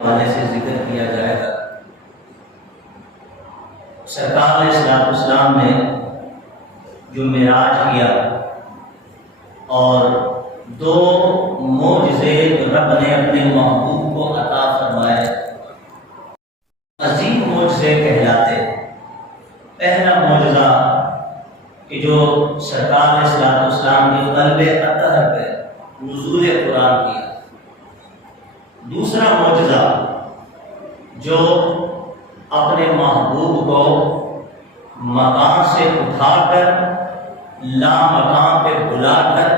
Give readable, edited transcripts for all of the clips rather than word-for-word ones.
حوالے سے ذکر کیا جائے گا۔ سرکار علیہ السلام نے جو معراج کیا اور دو معجزے رب نے اپنے محبوب کو عطا فرمائے، عظیم معجزے کہلاتے۔ پہلا معجزہ کہ جو سرکار علیہ السلام کے قلب اطہر پہ نزول قرآن کیا۔ دوسرا معجزہ جو اپنے محبوب کو مقام سے اٹھا کر لا مقام پہ بلا کر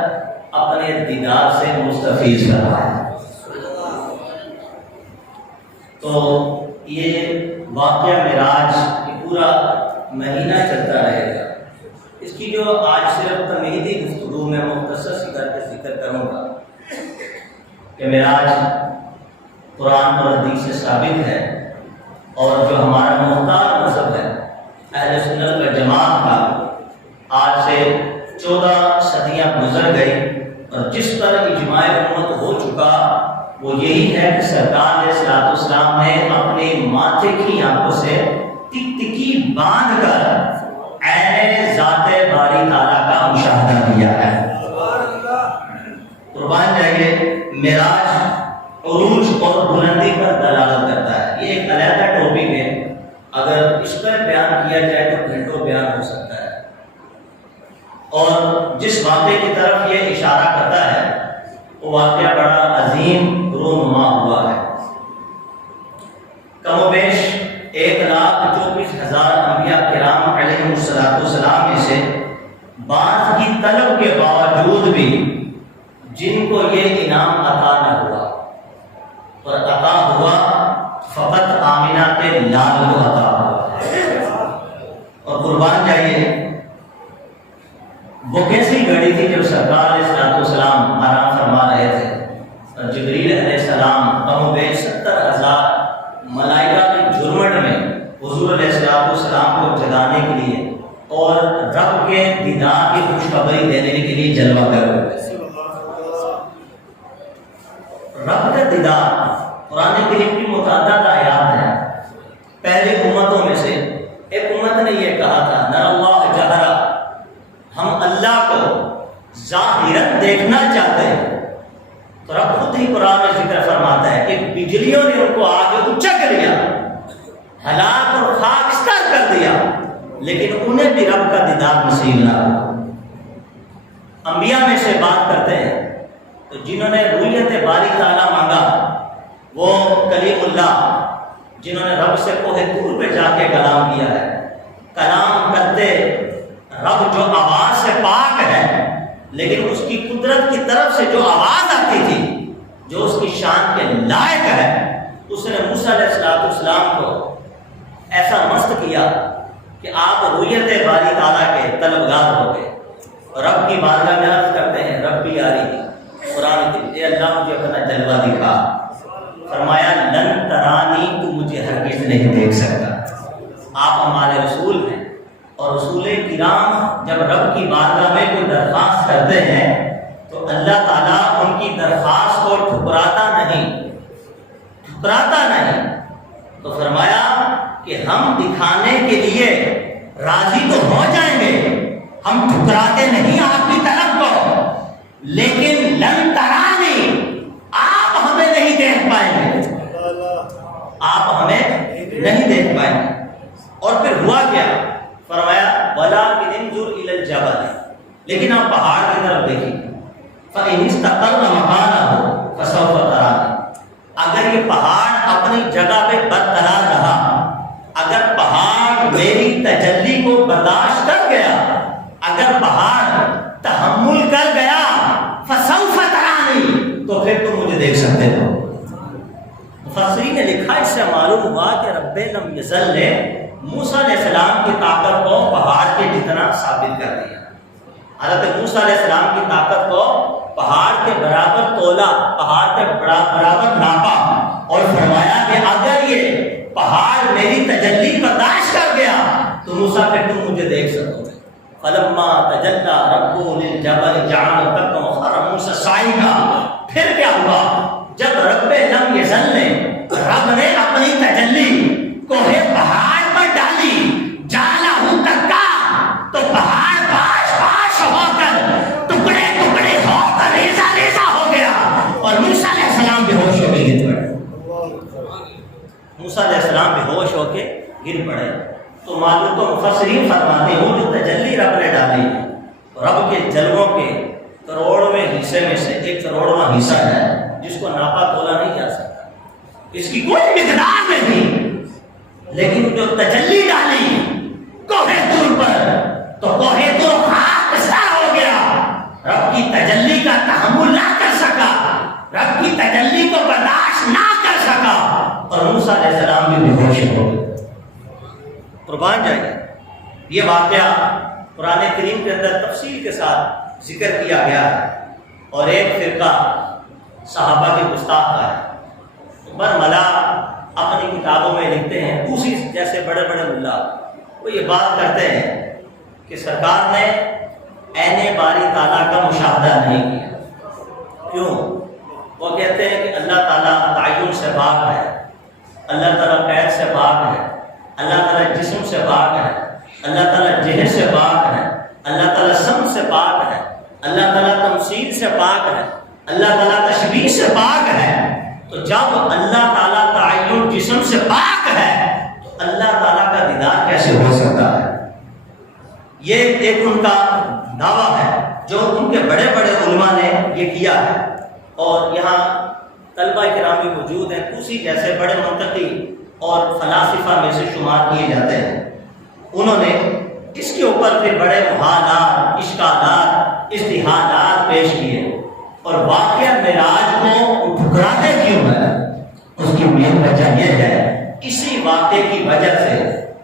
اپنے دیدار سے مستفیض کروایا۔ تو یہ واقعہ معراج کی پورا مہینہ چلتا رہے گا۔ اس کی جو آج صرف تمہیدی گفتگو میں مختصر سی کر کے ذکر کروں گا کہ معراج قرآن اور حدیث سے ثابت ہے، اور جو ہمارا مختار مذہب ہے اہل سنت و جماعت کا، آج سے 14 صدیاں گزر گئی اور جس پر اجماع امت ہو چکا وہ یہی ہے کہ سرکار علیہ السلام نے اپنے ماتھے کی آنکھوں سے ٹکٹکی باندھ کر عین ذات باری تعالیٰ کا مشاہدہ کیا ہے۔ قربان جائیے، معراج عروج اور بلندی پر دلالت کرتا ہے۔ یہ ایک علیحدہ ٹاپک ہے، اگر اس پر بیان کیا جائے تو گھنٹوں بیان ہو سکتا ہے۔ اور جس واقعے کی طرف یہ اشارہ کرتا ہے وہ واقعہ بڑا عظیم رونما ہوا ہے۔ کم و بیش 1,24,000 انبیاء کرام علیہم السلام میں سے بعض کی طلب کے باوجود بھی جن کو یہ انعام عطا نہ ہوا، اور عطا ہوا فقط آمنہ کے لال کو عطا ہوا۔ اور قربان جائیے، وہ کیسی گھڑی تھی جب سرکار علیہ السلام آرام فرما رہے تھے اور جبریل علیہ السلام کم و بیش 70,000 ملائکہ کے جھرمٹ میں حضور علیہ السلام کو جگانے کے لیے اور رب کے دیدار کی خوشخبری دینے کے لیے جلوہ کر رہے تھے۔ رب کا دیدار قرآن کریم کی متعدد آیات ہیں۔ پہلے امتوں میں سے ایک امت نے یہ کہا تھا، نر اللہ جہرا، ہم اللہ کو ظاہراً دیکھنا چاہتے ہیں۔ تو رب خود ہی قرآن میں ذکر فرماتا ہے کہ بجلیوں نے ان کو آگے اچک لیا، ہلاک اور خاکستر کر دیا، لیکن انہیں بھی رب کا دیدار نصیب نہ ہوا۔ انبیاء میں سے بات کرتے ہیں تو جنہوں نے رؤیت باری تعالیٰ مانگا وہ کلیم اللہ، جنہوں نے رب سے کوہ طور پہ جا کے کلام کیا ہے۔ کلام کرتے رب جو آواز سے پاک ہے، لیکن اس کی قدرت کی طرف سے جو آواز آتی تھی جو اس کی شان کے لائق ہے، اس نے موسیٰ علیہ السلام کو ایسا مست کیا کہ آپ رؤیت باری تعالیٰ کے طلبگار ہو گئے اور رب کی بارگاہ میں عرض کرتے ہیں، رب بھی آ رہی قرآن کی، اے اللہ مجھے اپنا جلوہ دکھا۔ فرمایا لن ترانی، تو مجھے ہرگز نہیں دیکھ سکتا۔ آپ ہمارے رسول ہیں، اور رسول کرام جب رب کی بارگاہ میں کوئی درخواست کرتے ہیں تو اللہ تعالیٰ ان کی درخواست کو ٹھکراتا نہیں۔ تو فرمایا کہ ہم دکھانے کے لیے راضی تو ہو جائیں گے، ہم ٹھکراتے نہیں آپ کی طرف کو، لیکن لن ترانی، آپ ہمیں نہیں دیکھ پائیں گے، آپ ہمیں نہیں دیکھ پائیں گے۔ اور پھر ہوا کیا؟ فرمایا وَلَٰكِنِ انظُرْ إِلَى الْجَبَلِ، لیکن آپ پہاڑ کی طرف دیکھیں، فَإِنِ اسْتَقَرَّ مَكَانَهُ فَسَوْفَ تَرَانِي، اگر یہ پہاڑ اپنی جگہ پہ برقرار رہا، اگر پہاڑ میری تجلی کو برداشت کر گیا، اگر پہاڑ تحمل کر گیا، فَسَوْفَ تَرَانِي، تو پھر تم مجھے دیکھ سکتے ہو۔ مفسرین نے لکھا، اس سے معلوم ہوا کہ رب لم یزل نے موسیٰ علیہ السلام کی طاقت کو پہاڑ کے جتنا ثابت کر دیا۔ حضرت موسیٰ علیہ السلام کی طاقت کو پہاڑ کے برابر تولا، پہاڑ کے برابر ناپا، اور فرمایا کہ اگر یہ پہاڑ میری تجلی برداشت کر گیا تو موسیٰ پھر تم مجھے دیکھ سکو گے۔ فَلَمَّا تَجَلَّى رَبُّهُ لِلْجَبَلِ جَعَلَهُ دَكًّا وَخَرَّ مُوسَىٰ صَعِقًا، پھر کیا ہوا؟ جب رب لم یزل نے موسیٰ علیہ السلام بے ہوش ہو کے گر پڑے. تو معلوم تو مفسرین فرماتے ہیں وہ جو تجلی رب نے ڈالی رب کے جلووں کے کروڑویں حصے میں سے 1 کروڑواں حصہ ہے جس کو ناپا تولا نہیں جا سکتا, اس کی کوئی مقدار نہیں. لیکن جو تجلی ڈالی کوہ طور پر تو کوہ طور خاک سا ہو گیا. رب کی تجلی کا تحمل نہ کر سکا, رب کی تجلی کو برداشت نہ کر سکا اور موسیٰ علیہ السلام بھی بے ہوش ہو گئے. قربان جائیے, یہ واقعہ قرآن کریم کے اندر تفصیل کے ساتھ ذکر کیا گیا ہے اور ایک فرقہ صحابہ کے گستاخ کا ہے. برملا اپنی کتابوں میں لکھتے ہیں, اسی جیسے بڑے بڑے ملا وہ یہ بات کرتے ہیں کہ سرکار نے عین باری تعالیٰ کا مشاہدہ نہیں کیا. کیوں؟ وہ کہتے ہیں کہ اللہ تعالیٰ تعین سے پاک ہے, اللہ تعالیٰ قید سے پاک ہے, اللہ تعالیٰ جسم سے پاک ہے, اللہ تعالیٰ جہل سے پاک ہے, اللہ تعالیٰ سمجھ سے پاک ہے, اللہ تعالیٰ تمثیل سے پاک ہے, اللہ تعالیٰ تشبیہ سے پاک ہے. تو جب اللہ تعالیٰ تعین جسم سے پاک ہے تو اللہ تعالیٰ کا دیدار کیسے ہو سکتا ہے؟ یہ ایک ان کا دعویٰ ہے جو ان کے بڑے بڑے علماء نے یہ کیا ہے. اور یہاں طلبہ کرام بھی موجود ہیں, اسی جیسے بڑے منطقی اور فلاسفہ میں سے شمار کیے جاتے ہیں. انہوں نے اس کے اوپر پھر بڑے محالات, اشکالات, اجتہادات پیش کیے اور واقعہ معراج کو ٹھکراتے کیوں ہے اس کی مین وجہ یہ ہے, اسی واقعے کی وجہ سے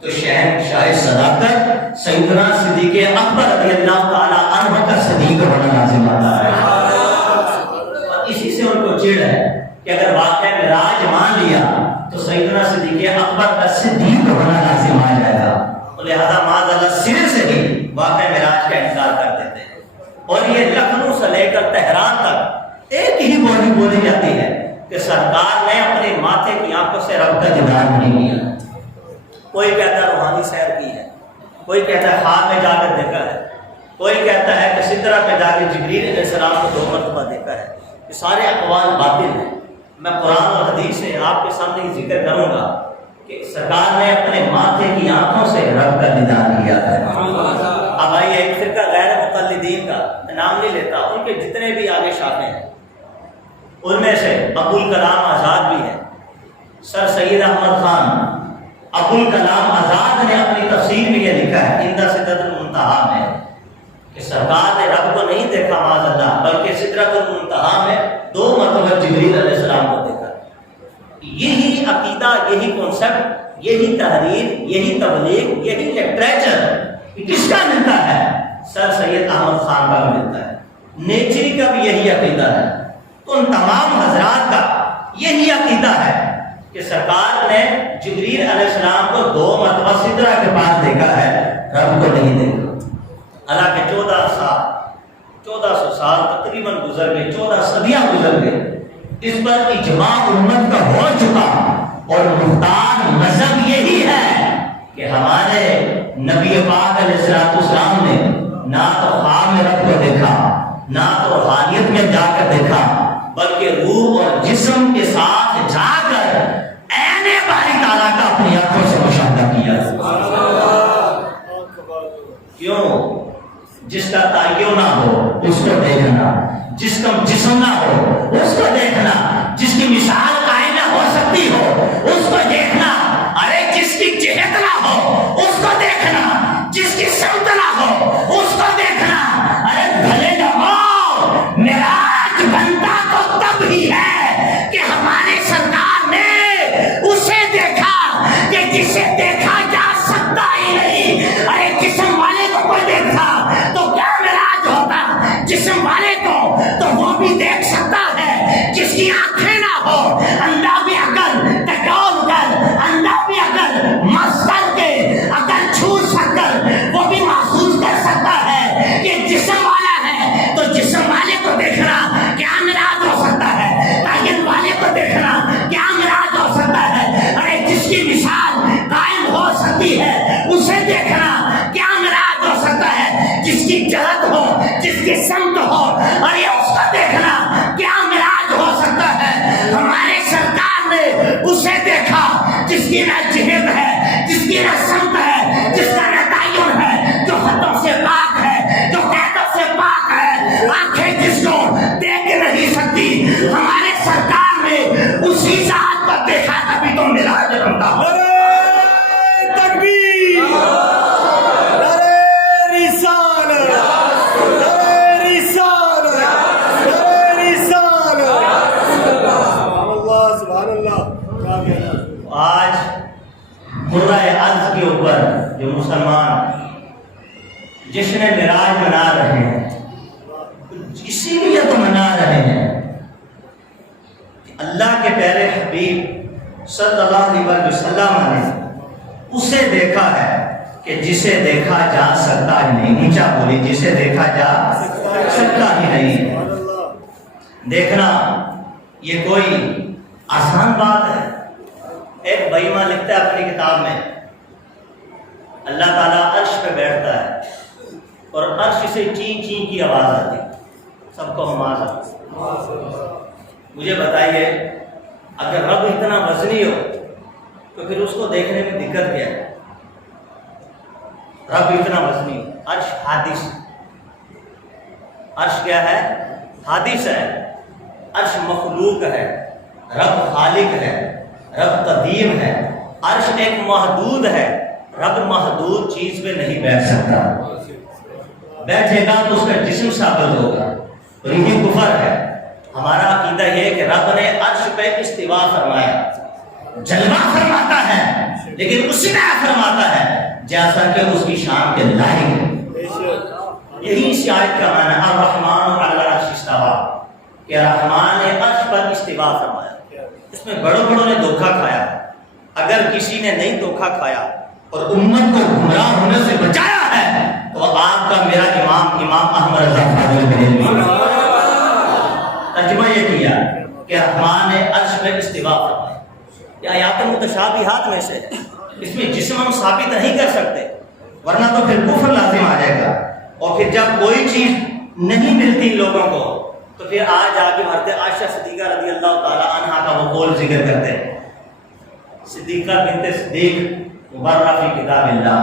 تو شہنشاہ صداقت سیدنا صدیق اکبر رضی اللہ تعالی عنہ کا صدیق ہونا لازم آتا ہے. اور اسی سے ان کو چڑ ہے کہ اگر واقعہ معراج مان لیا تو سیدنا صدیق اکبر کا صدیق ہونا لازم آ جائے گا, لہذا معاذ اللہ سرے سے ہی واقعہ معراج کا انکار کر دیتے ہیں. اور یہ لکھنؤ سے لے کر تہران تک ایک ہی بولی بولی جاتی ہے کہ سرکار نے اپنے ماتھے کی آنکھوں سے رب کا دیدار نہیں کیا. کوئی کہتا ہے روحانی سیر کی ہے, کوئی کہتا ہے خواب میں جا کر دیکھا ہے, کوئی کہتا ہے کہ سدرہ پہ جا کے جبریل علیہ السلام کو 2 مرتبہ دیکھا ہے. یہ سارے اقوال باطل ہیں. میں قرآن اور حدیث سے آپ کے سامنے ذکر کروں گا کہ سرکار نے اپنے ماتھے کی آنکھوں سے رب کا دیدار کیا ہے. اب آئیے ایک فرقہ غیر مقلدین کا, میں نام نہیں لیتا, ان کے جتنے بھی آگے شاخیں ہیں ان میں سے ابوالکلام آزاد بھی ہے. سر سید احمد خان ابوالکلام آزاد نے اپنی تفسیر میں یہ لکھا ہے عند سدرۃ المنتہا میں کہ سرکار نے رب کو نہیں دیکھا معاذ اللہ, بلکہ سدرۃ المنتہا میں 2 مرتبہ جبریل علیہ السلام کو دیکھا. یہی عقیدہ, یہی کنسپٹ, یہی تحریر, یہی تبلیغ, یہی لٹریچر کس کا ملتا ہے؟ سر سید احمد خان کا ملتا ہے. نیچری کا بھی یہی عقیدہ ہے. تو ان تمام حضرات کا یہی عقیدہ ہے کہ سرکار نے جبریل علیہ السلام کو 2 مرتبہ سدرہ کے پاس دیکھا ہے, رب کو نہیں دیکھا. حالانکہ 1400 سال تقریباً گزر گئے, 14 صدیاں گزر گئے. اس پر اجماع امت کا ہو چکا اور مختار مذہب یہی ہے کہ ہمارے نبی پاک علیہ السلام نے نہ تو خواب میں رب کو دیکھا, نہ تو روحانیت میں جا کر دیکھا, بلکہ روح اور جسم کے ساتھ جا کر عین باری تعالیٰ کا اپنی آنکھوں سے مشاہدہ کیا. کیوں؟ جس کا تعین نہ ہو اس کو دیکھنا, جس کا جسم نہ ہو اس کو دیکھنا, جس کی مثال قائم نہ ہو سکتی ہو اس کو دیکھنا, ارے جس کی جہت نہ ہو اس کو دیکھنا, جس کی سمت نہ ہو اس کو دیکھنا. ارے بھلے جماؤ معراج بنتا تو تب ہی ہے کہ ہمارے سرکار نے اسے دیکھا کہ جسے دیکھا جا سکتا ہی نہیں. ارے جسم والے کو کوئی دیکھا تو کیا معراج ہوتا, جسم والے کو تو وہ بھی دیکھ سکتا ہے جس کی اسے دیکھا جس کی نہ جہد ہے، جس کی نہ سمت ہے، جس کا نہ تعین ہے، جو خطوں سے پاک ہے، جو قیدت سے پاک ہے، آنکھیں جس کو دیکھ نہیں سکتی، ہمارے سرکار نے اسی ذات کو دیکھا تبھی تو ملا جنم تھا۔ تکبیر، نعرہ رسالت، نعرہ رسالت، نعرہ رسالت، سبحان اللہ، کیا کہنا۔ آج مرہ ارض کے اوپر جو مسلمان جشن معراج منا رہے ہیں، اسی لیے تو منا رہے ہیں کہ اللہ کے پیارے حبیب صلی اللہ علیہ وسلم نے اسے دیکھا ہے کہ جسے دیکھا جا سکتا ہی نہیں، نیچا بولی، جسے دیکھا جا سکتا ہی نہیں ہے۔ دیکھنا یہ کوئی آسان بات ہے؟ ایک بئیما لکھتا ہے اپنی کتاب میں، اللہ تعالیٰ عرش پہ بیٹھتا ہے اور عرش سے چین چین کی آواز آتی، سب کو ہماز۔ مجھے بتائیے اگر رب اتنا وزنی ہو تو پھر اس کو دیکھنے میں دقت کیا ہے؟ رب اتنا وزنی ہو، عرش حادث، عرش کیا ہے؟ حادث ہے، عرش مخلوق ہے، رب خالق ہے، رب قدیم ہے، عرش ایک محدود ہے، رب محدود چیز پہ نہیں بیٹھ سکتا، بیٹھے گا تو اس کا جسم ثابت ہوگا، تو یہ کفر ہے۔ ہمارا عقیدہ یہ ہے کہ رب نے عرش پہ استوا فرمایا، جلوہ فرماتا ہے لیکن اسی طرح فرماتا ہے جیسا کہ اس کی شان کے لائق ہے۔ یہی اس آیت کا معنی ہے الرحمن علی العرش استوى، کہ رحمان نے عرش پر استوا فرمایا۔ اس میں بڑوں بڑوں نے دھوکہ کھایا، اگر کسی نے نہیں دھوکہ کھایا اور امت کو گمراہ ہونے سے بچایا ہے تو آپ کا میرا امام احمد رضا فاضل بریلوی ترجمہ یہ کیا کہ رحمان نے عرش پر استوا فرمایا۔ یہ آیات متشابہات میں سے ہے، اس میں جسم ہم ثابت نہیں کر سکتے ورنہ تو پھر کفر لازم آ جائے گا، اور پھر جب کوئی چیز نہیں ملتی لوگوں کو تو پھر آج آگے بڑھتے عائشہ صدیقہ رضی اللہ تعالی عنہا کا وہ قول ذکر کرتے ہیں، صدیقہ بنت صدیق مبرہ فی کتاب اللہ،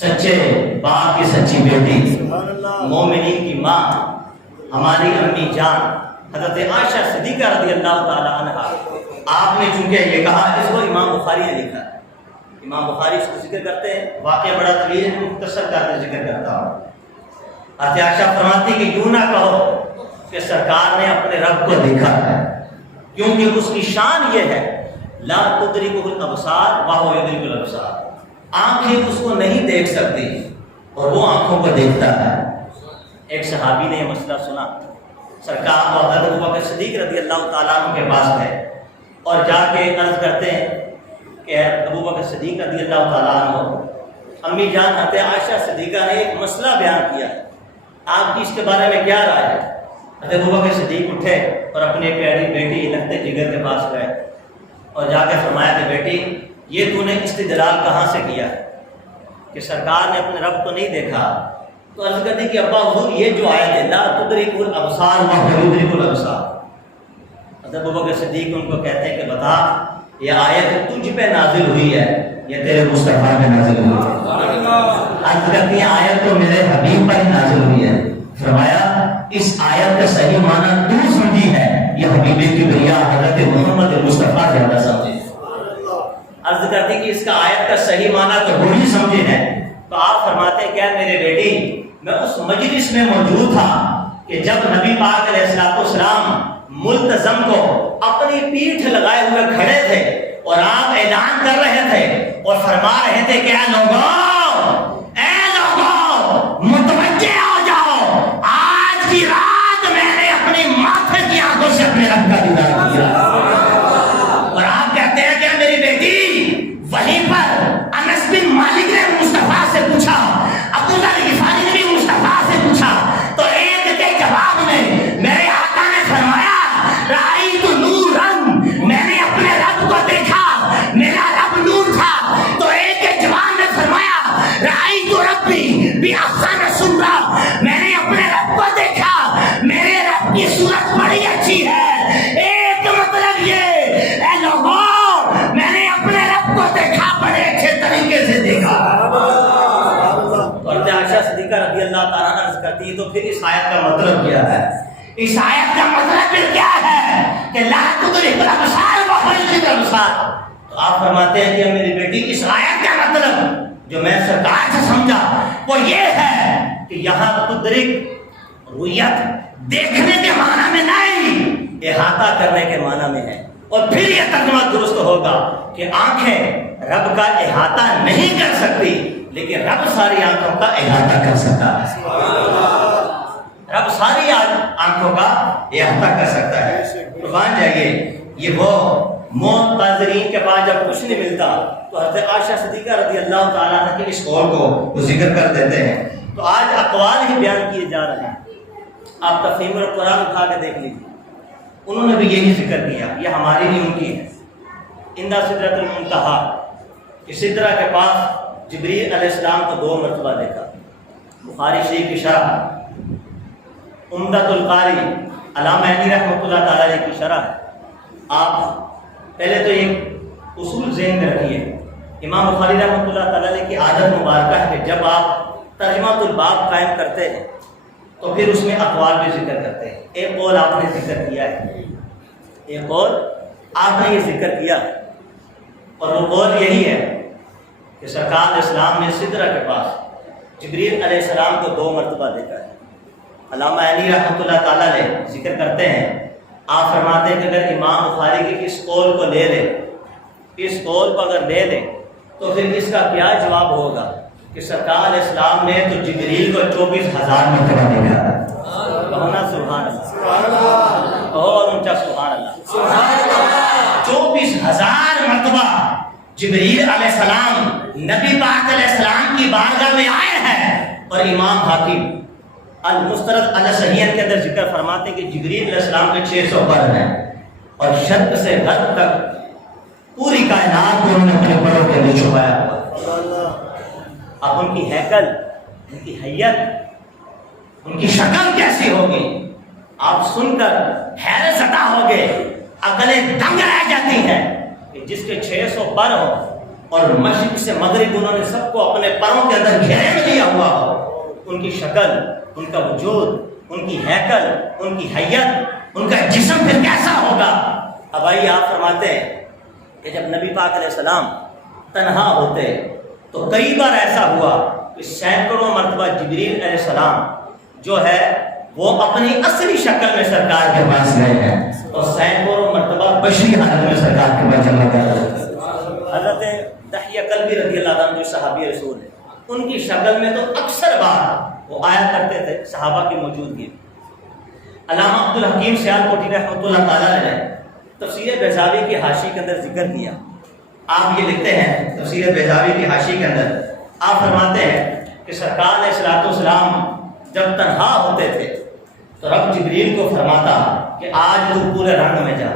سچے باپ کی سچی بیٹی، مومنین کی ماں، ہماری امی جان حضرت عائشہ صدیقہ رضی اللہ تعالی عنہا۔ آپ نے چونکہ یہ کہا، اس کو امام بخاری نے لکھا، امام بخاری اس کو ذکر کرتے ہیں، واقعہ بڑا طویل ہے، مختصر کر کے ذکر کرتا ہوں۔ حضرت عائشہ فرماتی کہ یوں نہ کہو کہ سرکار نے اپنے رب کو دیکھا ہے، کیونکہ اس کی شان یہ ہے لا تدرکہ الابصار وہو یدرک الابصار، آنکھیں اس کو نہیں دیکھ سکتی اور وہ آنکھوں کو دیکھتا ہے۔ ایک صحابی نے یہ مسئلہ سنا، سرکار اور حضرت ابوبکر صدیق رضی اللہ تعالیٰ عنہ کے پاس گئے اور جا کے عرض کرتے ہیں کہ ابوبکر صدیق رضی اللہ تعالیٰ عنہ، امی جان حضرت عائشہ صدیقہ نے ایک مسئلہ بیان کیا ہے، آپ کی اس کے بارے میں کیا رائے ہے؟ حضرت ابوبکر صدیق اٹھے اور اپنے پیاری بیٹی لگتے جگر کے پاس گئے اور جا کے فرمایا کہ بیٹی یہ تو نے استدلال کہاں سے کیا کہ سرکار نے اپنے رب کو نہیں دیکھا؟ تو عرض کرتی کہ ابا حضور یہ جو آیت ہے لا تدرک الابصار وہو یدرک الابصار، حضرت ابوبکر صدیق ان کو کہتے ہیں کہ بتا یہ آیت تجھ پہ نازل ہوئی ہے یا تیرے مصطفیٰ پہ نازل ہوئی ہے؟ عرض کرتی ہیں آیت تو میرے حبیب پر ہی نازل ہوئی ہے۔ فرمایا اس آیت کا صحیح معنی تو سمجھی ہے، یہ حبیب کی بھیا حضرت محمد مصطفیٰ زیادہ سمجھے۔ عرض کرتی کہ اس کا آیت کا صحیح معنی تو وہی سمجھے ہے، تو آپ فرماتے ہیں کیا میرے بیٹی میں اس مجلس میں موجود تھا کہ جب نبی پاک علیہ السلام ملتزم کو اپنی پیٹھ لگائے ہوئے کھڑے تھے اور آپ اعلان کر رہے تھے اور فرما رہے تھے کہ اے لوگوں متوجہ ہو جاؤ، آج کی رات میں نے اپنی ماتھے کی آنکھوں سے اپنے رب کا دیدار کیا۔ اور آپ کہتے ہیں کہ میری بیٹی، وہیں پر انس بن مالک نے مصطفیٰ سے پوچھا، ابو ذر غفاری نے بھی مصطفیٰ سے پوچھا، تو ایک کے جواب میں میرے آقا نے فرمایا رأیت نورن، میں نے اپنے رب کو دیکھا، میرا رب نور تھا۔ تو ایک کے جواب نے فرمایا رأیت رب سکتی تو پھر اس آیت کا مطلب کیا ہے؟ اس آیت کا مطلب پھر کیا ہے کہ لا تدرک الابصار وهو یدرک الابصار. تو آپ فرماتے ہیں کہ میری بیٹی اس آیت کا مطلب جو میں سرکار سے سمجھا وہ یہ ہے کہ یہاں تدرک رویت دیکھنے کے معنی میں نہیں، احاطہ کرنے کے معنی میں ہے. اور پھر یہ ترجمہ درست ہوگا کہ آنکھیں رب کا احاطہ نہیں کر سکتی لیکن رب ساری آنکھوں کا احاطہ کر سکتا ہے. رب ساری آنکھوں کا احاطہ کر سکتا ہے. قربان جائیے، یہ وہ معتذرین کے پاس جب کچھ نہیں ملتا تو حضرت عائشہ صدیقہ رضی اللہ تعالیٰ عنہ کے اس قول کو وہ ذکر کر دیتے ہیں. تو آج اقوال ہی بیان کیے جا رہے ہیں. آپ تفہیم القرآن اٹھا کے دیکھ لیجیے، انہوں نے بھی یہی ذکر کیا. یہ ہماری نہیں، ان کی ہے. عند سدرۃ المنتہی، کہ سدرہ کے پاس جبریل علیہ السلام کو 2 مرتبہ دیکھا. بخاری شریف کی شرح عمدۃ القاری علامہ علی رحمۃ اللہ تعالیٰ علیہ کی شرح ہے. آپ پہلے تو ایک اصول ذہن میں رکھیے، امام بخاری رحمۃ اللہ تعالیٰ علیہ کی عادت مبارکہ ہے کہ جب آپ ترجمۃ الباب قائم کرتے ہیں تو پھر اس میں اقوال بھی ذکر کرتے ہیں. ایک قول آپ نے ذکر کیا ہے، ایک قول آپ نے یہ ذکر کیا ہے، اور وہ قول یہی ہے کہ سرکار اسلام نے سدرہ کے پاس جبریل علیہ السلام کو 2 مرتبہ دیکھا ہے. علامہ علی رحمۃ اللہ تعالیٰ نے ذکر کرتے ہیں، آپ فرماتے ہیں کہ اگر امام بخاری کی اس قول کو لے لیں، اس قول کو اگر لے لیں تو پھر اس کا کیا جواب ہوگا کہ سرکار اسلام نے تو جبریل کو 24,000 مرتبہ دیکھا ہے. کہنا سبحان اللہ، اور اونچا سبحان اللہ. 24,000 مرتبہ جبریل علیہ السلام نبی پاک علیہ السلام کی بارگاہ میں آئے ہیں. اور امام حاکم المسترد علی صحیحین کے اندر ذکر فرماتے ہیں کہ جبریل علیہ السلام کے 600 پر ہیں، اور شرق سے غرب تک پوری کائنات کو انہوں نے اپنے پروں کے اندر چھپایا ہوا. اب ان کی ہیکل، ان کی حیت، ان کی شکل کیسی ہوگی آپ سن کر حیرت زدہ ہوگے، عقلیں دنگ رہ جاتی ہیں کہ جس کے 600 پر ہو اور مشرق سے مغرب انہوں نے سب کو اپنے پروں کے اندر گھیرے میں لیا ہوا ہو. ان کی شکل، ان کا وجود، ان کی ہیکل، ان کی حیت، ان کا جسم پھر کیسا ہوگا. اب آئیے آپ فرماتے ہیں کہ جب نبی پاک علیہ السلام تنہا ہوتے تو کئی بار ایسا ہوا کہ سینکڑوں مرتبہ جبریل علیہ السلام جو ہے وہ اپنی اصلی شکل میں سرکار کے پاس گئے ہیں، اور سینکڑوں مرتبہ بشری حالت میں سرکار کے پاس چلا گیا. حضرت دحیہ کلبی رضی اللہ عنہ جو صحابی رسول ہیں، ان کی شکل میں تو اکثر بار وہ آیا کرتے تھے صحابہ کی موجودگی. علامہ عبدالحکیم سیالکوٹی رحمۃ اللہ تعالیٰ نے تفسیر بیضاوی کی حاشی کے اندر ذکر کیا. آپ یہ لکھتے ہیں تفسیر بیضاوی کی حاشی کے اندر، آپ فرماتے ہیں کہ سرکار علیہ الصلوۃ والسلام جب تنہا ہوتے تھے تو رب جبریل کو فرماتا کہ آج تو پورے رنگ میں جا،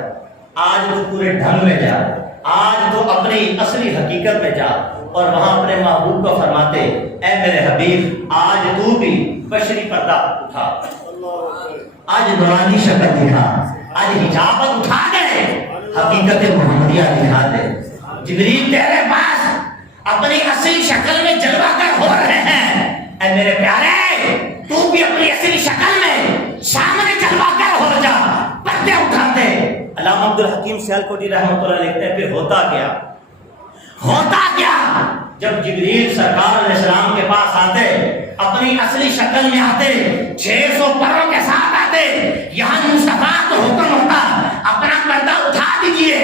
آج تو پورے ڈھنگ میں جا، آج تو اپنی اصلی حقیقت میں جا. اور وہاں اپنے محبوب کو فرماتے اے میرے حبیب آج تو بھی بشری پردہ اٹھا، آج نورانی شکل دکھا، آج حجاب اٹھا دے، حقیقت محمدیہ دکھا دے. جبریل تیرے پاس اپنی اصلی شکل میں جلوہ گر ہو رہے ہیں. اے میرے پیارے تو بھی اپنی اصلی شکل میں سامنے جلوہ گر ہو جا، پردے اٹھا دے. علامہ عبدالحکیم سیالکوٹی رحمۃ اللہ لکھتے ہیں پھر ہوتا کیا جب جبریل سرکار علیہ السلام کے پاس آتے، اپنی اصلی شکل میں آتے، 600 پروں کے ساتھ آتے، یہاں مصطفیٰ کو حکم ہوتا اپنا پردہ اٹھا دیجئے،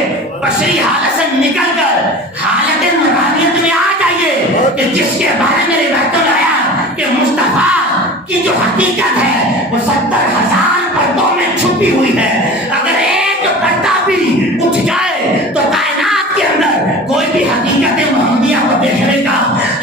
بشری حالت سے نکل کر حالت نورانیت میں آ جائیے، کہ جس کے بارے میں روایت میں آیا کہ مصطفیٰ کی جو حقیقت ہے وہ 70,000 پردوں میں چھپی ہوئی ہے. اگر ایک پردہ بھی اٹھ جائے تو کائنات کے اندر کوئی بھی حقیقت محمدیہ کو دیکھنے کا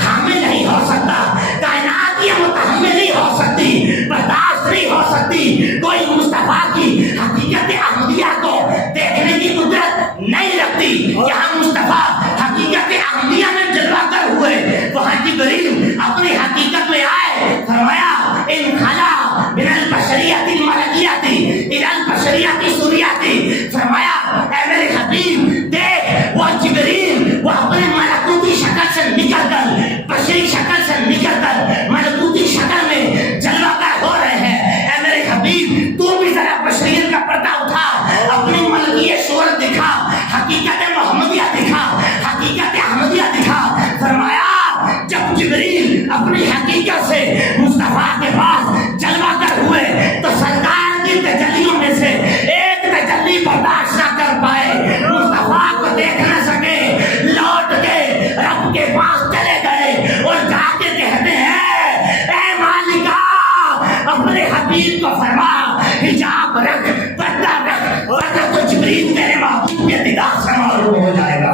حامل نہیں ہو سکتا، کائنات یہ متحمل نہیں ہو سکتی، برداشت نہیں ہو سکتی. کوئی مصطفیٰ کی حقیقت احمدیہ کو دیکھنے کی قدرت نہیں رکھتی. یہاں مصطفیٰ حقیقت احمدیہ میں جلوہ گر ہوئے، وہاں جبریل اپنی حقیقت میں آئے، فرمایا ان خلا من البشریت الملکیت الى البشریت سوریت. فرمایا اے میرے حبیب دیکھ وہ جبریل وہ اپنے ملکوتی شکل سے نکل کر بشری شکل سے نکل کر ملکوتی شکل میں جلوہ گر ہو حقیقت سے مصطفیٰ کے پاس جلوہ گر ہوئے تو سرکار کی تجلیوں میں سے ایک تجلی برداشت نہ کر پائے، مصطفیٰ کو دیکھ نہ سکے، لوٹ کے رب کے پاس چلے گئے اور جا کے کہتے ہیں اے مالکا اپنے حبیب کو فرما حجاب رکھ، پردہ رکھ، ورنہ تو جبریل میرے محبوب کے دیدار سے معروف ہو جائے گا۔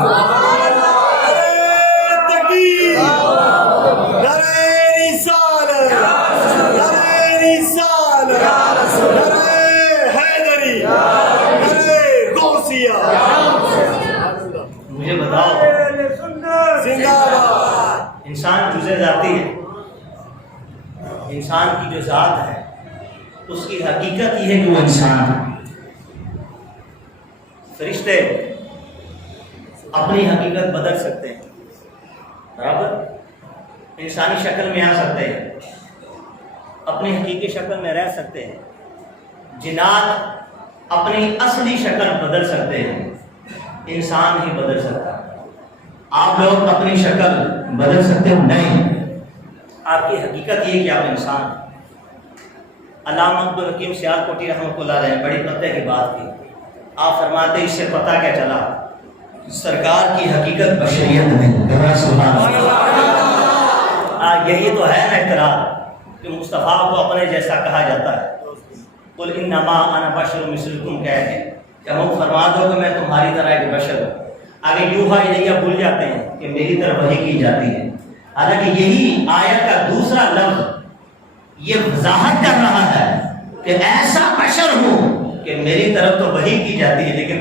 مجھے بتاؤ، انسان جزء ذاتی ہے، انسان کی جو ذات ہے اس کی حقیقت یہ ہے کہ وہ انسان ہے۔ فرشتے اپنی حقیقت بدل سکتے ہیں، برابر انسانی شکل میں آ سکتے ہیں، اپنی حقیقی شکل میں رہ سکتے ہیں، جنات اپنی اصلی شکل بدل سکتے ہیں، انسان ہی بدل سکتا ہے۔ آپ لوگ اپنی شکل بدل سکتے ہو نہیں، آپ کی حقیقت یہ کہ آپ انسان ہیں۔ علامہ عبدالحکیم سیالکوٹی رحمۃ اللہ علیہ نے بڑی پتہ کی بات کی، آپ فرماتے ہیں اس سے پتہ کیا چلا، سرکار کی حقیقت بشریت میں۔ سبحان اللہ، یہی تو ہے نا اعتراض کہ مصطفیٰ کو اپنے جیسا کہا جاتا ہے۔ قل انما انا بشر مثلکم کہہ کے کہ ہم فرما دو کہ میں تمہاری طرح ایک بشر ہوں۔ آگے یوحا الیہ بھول جاتے ہیں کہ میری طرف وحی کی جاتی ہے، حالانکہ یہی آیت کا دوسرا لفظ یہ وضاحت کر رہا ہے کہ ایسا بشر ہوں کہ میری طرف تو وحی کی جاتی ہے لیکن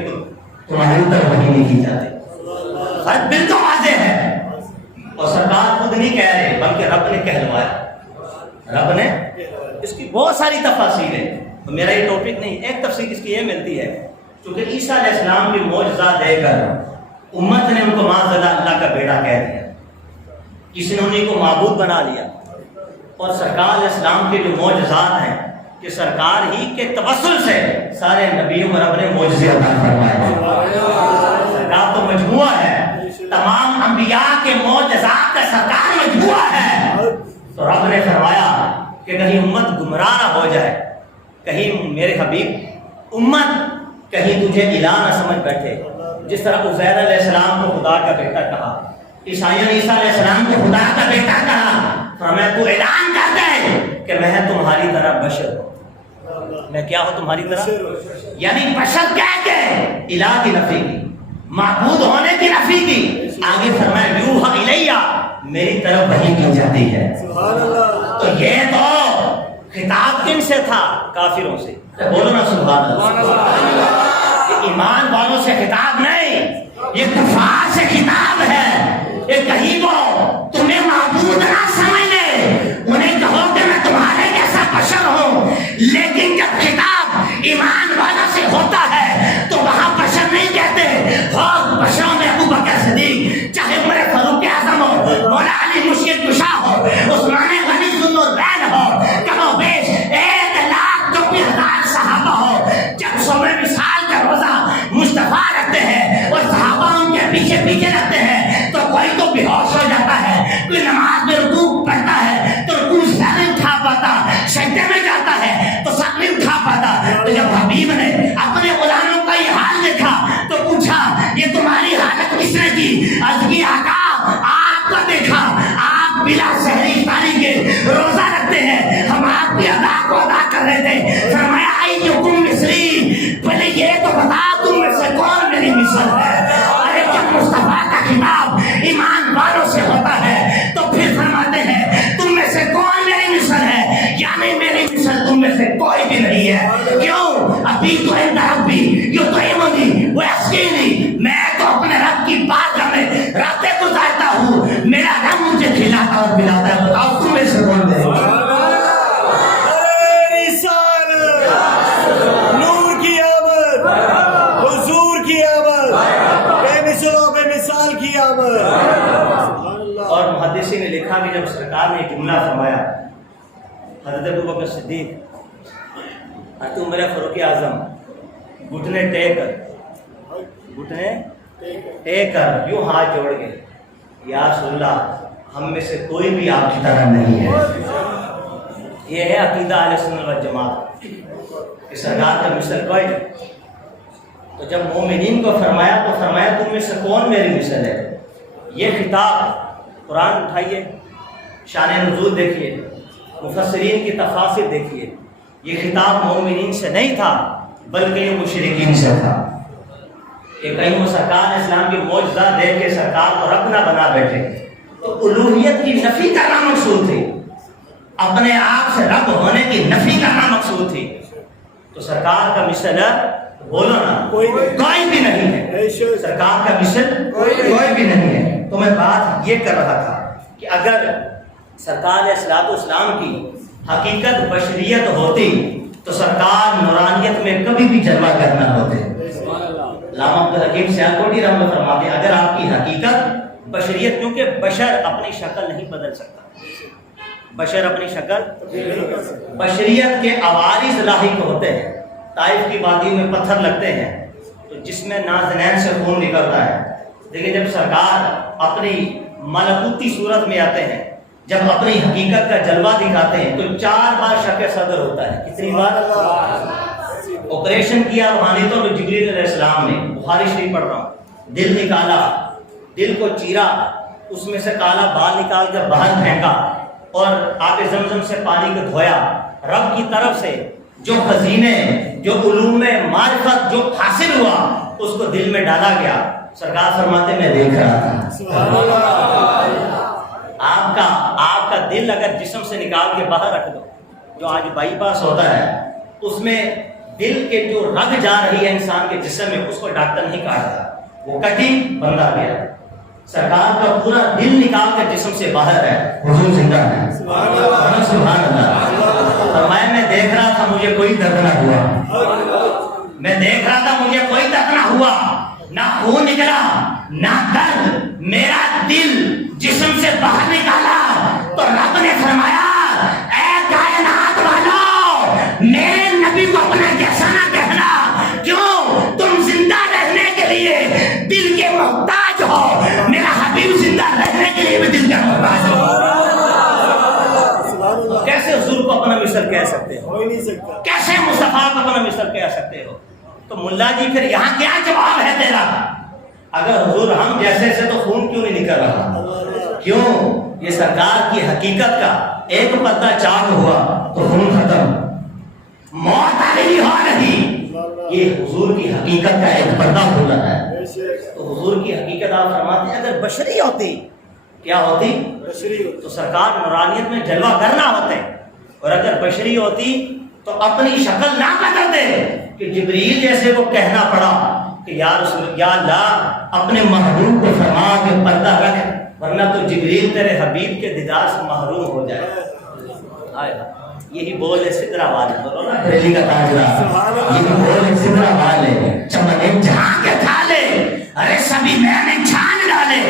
تمہاری طرف وحی نہیں کی جاتی۔ فرق بالکل واضح ہے، اور سرکار خود نہیں کہہ رہے بلکہ رب نے کہلوایا، رب نے۔ اس کی بہت ساری تفاصیل ہے، تو میرا یہ ٹاپک نہیں، ایک تفصیل اس کی یہ ملتی ہے چونکہ عیسیٰ علیہ السلام کی معجزہ دے کر امت نے ان کو معاذ اللہ کا بیٹا کہہ دیا، کسی نے انہیں کو معبود بنا لیا، اور سرکار علیہ السلام کے جو معجزات ہیں کہ سرکار ہی کے توسل سے سارے نبیوں کو رب نے معجزے عطا فرمائے۔ سرکار تو مجموعہ ہے، تمام انبیاء کے معجزات کا سرکار مجموعہ ہے، تو رب نے فرمایا کہ کہیں امت گمراہ نہ ہو جائے، کہیں میرے حبیب امت کہیں تجھے الہ نہ سمجھ بیٹھے، جس طرح عزیر علیہ السلام کو خدا کا بیٹا کہا، عیسیٰ علیہ السلام کو خدا کا بیٹا کہا، فرمایا تو اعلان کر دے کہ میں تمہاری طرح بشر ہوں، میں کیا ہوں تمہاری طرح، یعنی بشر کہہ کے الہ کی نفی کی، معبود ہونے کی نفی کی، آگے فرمایا یوحا الیہ میری طرف وحی کی جاتی ہے۔ تو یہ تو خطاب کن سے تھا؟ کافروں سے، بولو نا سبحان اللہ۔ ایمان والوں سے خطاب نہیں، یہ کفار سے خطاب ہے۔ یہ کہیں وہ تمہیں معبود نہ سمجھے، انہیں کہو کہ میں تمہارے جیسا بشر ہوں، لیکن جب خطاب ایمان والوں سے ہوتا ہے تو وہاں بشر نہیں کہتے، اور بشروں میں ابو بکر صدیق، چاہے عمر فاروق اعظم ہو، مولا علی مشکل کشا ہو، عثمان غنی ذوالنورین ہو، کم و بیش 1,24,000 صحابہ ہو، جب صبح مثال کا روزہ مصطفیٰ رکھتے ہیں اور صحابہ ان کے پیچھے پیچھے رکھتے ہیں تو کوئی تو بے ہوش ہو جاتا ہے، کوئی نماز میں رکوع پڑھتا ہے تو رکوع سر نہیں اٹھا پاتا، سجدے میں جاتا ہے تو سر نہیں اٹھا پاتا۔ تو جب حبیب نے اپنے غلاموں کا یہ حال دیکھا تو پوچھا یہ تمہاری حالت کس نے کی؟ عرض کی آقا آپ کو دیکھا، آپ بلا سحری افطاری کے روزہ رکھتے ہیں، ہم آپ کی ادا کو ادا کر رہے تھے۔ فرمایا ایکم مثلی، پہلے یہ تو بتا تم میں سے کون میری مثل ہے۔ ارے جب مصطفیٰ کا خطاب ایمان والوں سے ہوتا ہے تو پھر فرماتے ہیں تم میں سے کون میری مثل ہے، یعنی میری مثل تم میں سے کوئی بھی نہیں ہے۔ کیوں؟ ابھی تو ہے ربی یو تو ایمنی وہ اسکینی، میں تو اپنے رب کی بارگاہ میں راتیں گزارتا ہوں، میرا رب مجھے کھلاتا اور پلاتا ہے۔ بتاؤ تم میں سے کون ہے؟ نور کی آمد، حضور کی آمد، بے مثل و بے مثال کی آمد۔ اور محدثی نے لکھا کہ جب سرکار نے جملہ فرمایا، حضرت ابوبکر صدیق، حضرت عمر فاروق اعظم گھٹنے ٹیک کر یوں ہاتھ جوڑ کے یا رسول اللہ ہم میں سے کوئی بھی آپ کی طرح نہیں ہے۔ یہ ہے عقیدہ اہل سنت والجماعت کہ سرکار کا مثل کوئی نہیں۔ تو جب مومنین کو فرمایا تو فرمایا تم میں سے کون میری مثل ہے؟ یہ خطاب قرآن اٹھائیے، شان نزول دیکھیے، مفسرین کی تفاسیر دیکھیے، یہ خطاب مومنین سے نہیں تھا بلکہ یہ مشرکین سے تھا کہ کہیں وہ سرکار اسلام کی معجزہ دیکھ کے سرکار کو رب نہ بنا بیٹھے۔ تو الوہیت کی نفی کرنا مقصود تھی، اپنے آپ سے رب ہونے کی نفی کرنا مقصود تھی۔ تو سرکار کا مثل بولو نا کوئی بھی نہیں ہے، سرکار کا مثل کوئی بھی نہیں ہے۔ تو میں بات یہ کر رہا تھا کہ اگر سرکار علیہ السلام کی حقیقت بشریت ہوتی تو سرکار نورانیت میں کبھی بھی جلوہ کرنا ہوتے۔ علامہ عبدالحکیم سیالکوٹی رحمۃ اللہ فرماتے ہیں اگر آپ کی حقیقت بشریت، کیونکہ بشر اپنی شکل نہیں بدل سکتا، بشر اپنی شکل، بشریت کے عوارض لاحق ہوتے ہیں۔ طائف کی وادی میں پتھر لگتے ہیں تو جس میں نازنین سے خون نکلتا ہے، لیکن جب سرکار اپنی ملکوتی صورت میں آتے ہیں، جب اپنی حقیقت کا جلوہ دکھاتے ہیں تو 4 بار شق صدر ہوتا ہے۔ کتنی بار؟ آپریشن کیا روحانی تو جبریل علیہ السلام نے، بخاری شریف پڑھ رہا ہوں، دل نکالا، دل کو چیرا، اس میں سے کالا بال نکال کر باہر پھینکا اور آب زمزم سے پانی کو دھویا۔ رب کی طرف سے جو خزینے، جو علوم معرفت جو حاصل ہوا اس کو دل میں ڈالا گیا۔ سرکار فرماتے میں دیکھ رہا تھا۔ آپ کا دل اگر جسم سے نکال کے باہر رکھ دو، جو آج بائی پاس ہوتا ہے، اس میں دل کے جو رگ جا رہی ہے انسان کے جسم میں، اس کو ڈاکٹر نہیں کاٹتا، وہ کٹی بندہ گیا۔ سرکار کا پورا دل نکال کر جسم سے باہر ہے، حضور زندہ ہے۔ سبحان اللہ۔ فرمایا میں دیکھ رہا تھا مجھے کوئی درد نہ ہوا، میں دیکھ رہا تھا مجھے کوئی درد نہ ہوا، نہ خون نکلا نہ درد، میرا دل جسم سے باہر نکالا تو رب نے فرمایا اے کائنات والو میرے نبی کو اپنا جیسا نہ کہنا، کیوں تم زندہ رہنے کے لیے دل کے محتاج ہو، میرا حبیب زندہ رہنے کے لیے بھی دل کا محتاج ہو۔ کیسے حضور کو اپنا مثل کہہ سکتے ہو؟ کیسے مصطفیٰ کو اپنا مثل کہہ سکتے ہو؟ تو ملا جی پھر یہاں کیا جواب ہے تیرا؟ اگر حضور ہم جیسے سے تو خون کیوں نہیں نکل رہا؟ کیوں؟ یہ سرکار کی حقیقت کا ایک پتہ چاک ہوا تو خون ختم، موت آگے ہو رہی۔ یہ حضور کی حقیقت کا ایک پردہ کھلا ہے۔ تو حضور کی حقیقت آپ فرماتے ہیں اگر بشری ہوتی، کیا ہوتی؟ تو سرکار نورانیت میں جلوہ کرنا ہوتے، اور اگر بشری ہوتی تو اپنی شکل نہ بدلتے کہ جبریل جیسے کو کہنا پڑا کہ یا اللہ اپنے محبوب کو فرما کے پردہ رکھ، ورنہ تو جبریل تیرے حبیب کے دیدار سے محروم ہو جائے۔ یہی بول ہے سدرا والے، بولو نا بریلی کا تاجرہ، یہی بول ہے سدرا والے، چمن جہاں کے تھالے، ارے سبھی میں نے چھان ڈالے،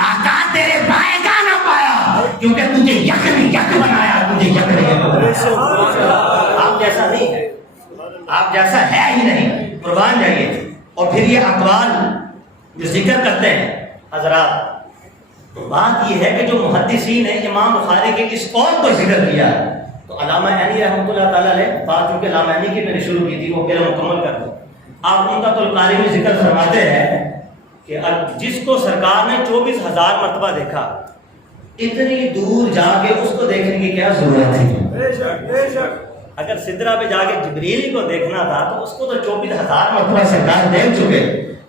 آقا تیرے پائے گا نہ پایا، کیونکہ تجھے یک بنایا، تجھے یک نہیں بنایا۔ آپ جیسا نہیں ہے، آپ جیسا ہے ہی نہیں، قربان جائیے۔ اور پھر یہ اقوال جو ذکر کرتے ہیں حضرات، تو بات یہ ہے کہ جو محدثین نے امام بخاری کے اس قول کو ذکر کیا ہے، تو علامہ عینی رحمۃ اللہ تعالیٰ نے بات چونکہ علامہ عینی کی میں نے شروع کی تھی وہ پہلے مکمل کر دوں۔ آپ عمدۃ القاری میں ذکر فرماتے ہیں کہ جس کو سرکار نے 24,000 مرتبہ دیکھا، اتنی دور جا کے اس کو دیکھنے کی کیا ضرورت تھی؟ اگر سدرا پہ جا کے جبریل کو دیکھنا تھا تو اس کو تو 24,000 مرتبہ سرکار دیکھ چکے،